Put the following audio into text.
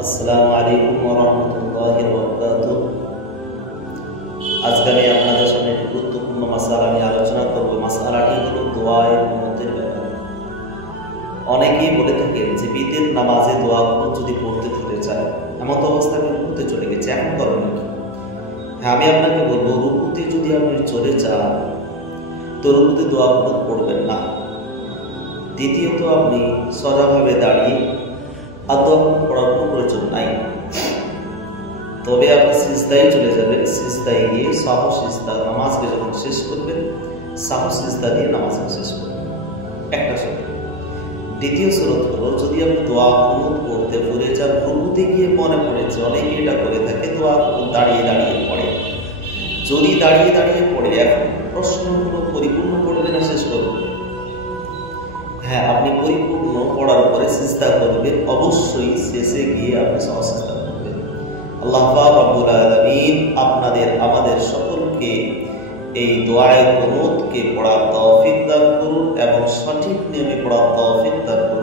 আসসালামু আলাইকুম ওয়া রাহমাতুল্লাহি ওয়া বারাকাতুহু। আজকে আমি আপনাদের সামনে একটি গুরুত্বপূর্ণ মাসআলা নিয়ে আলোচনা করব। মাসআলাটি হলো দোয়ায়ে কুনুতের ব্যাপারে। অনেকেই বলে থাকেন যে ঈদের নামাজে দোয়া কুনুত যদি পড়তে ভুলে যায়, এমন তো অবস্থা আমি রুকুতে চলে গেছি, এখন করবেন কি? হ্যাঁ, আমি আপনাকে বলবো, রুকুতে যদি আপনি চলে যান তো রুকুতে দোয়া কুনুত পড়বেন না। দ্বিতীয়ত, আপনি সোজাভাবে দাঁড়িয়ে আর দোয়া কুনুত পড়ার কোনো প্রয়োজন নাই। তবে আপনি সিজদায় চলে যাবেন, সিজদায় গিয়ে সাহু সিজদা, নামাজকে যখন শেষ করবেন সাহু সিজদা দিয়ে নামাজকে শেষ করবেন, একটা শর্ত। দ্বিতীয় শরত হলো, যদি আপনি দোয়া কুনুত পড়তে ভুলে যান, রুকুতে গিয়ে মনে পড়েছে, অনেকে এটা করে থাকে, দোয়া কুনুত দাঁড়িয়ে দাঁড়িয়ে পড়ে। যদি দাঁড়িয়ে দাঁড়িয়ে পড়ে, এখন প্রশ্ন হলো পরিপূর্ণ পড়বে না শেষ করবে? হ্যাঁ, আপনি পরিপূর্ণ পড়ার পরে সিজদা করবেন, অবশ্যই শেষে গিয়ে আপনি সাহু সিজদা করবেন। আল্লাহ পাক রব্বুল আলামিন আপনাদের আমাদের সকলকে এই দোয়ায়ে কুনুতকে পড়ার তৌফিক দান করুন এবং সঠিক নিয়মে পড়ার তৌফিক দান করুন।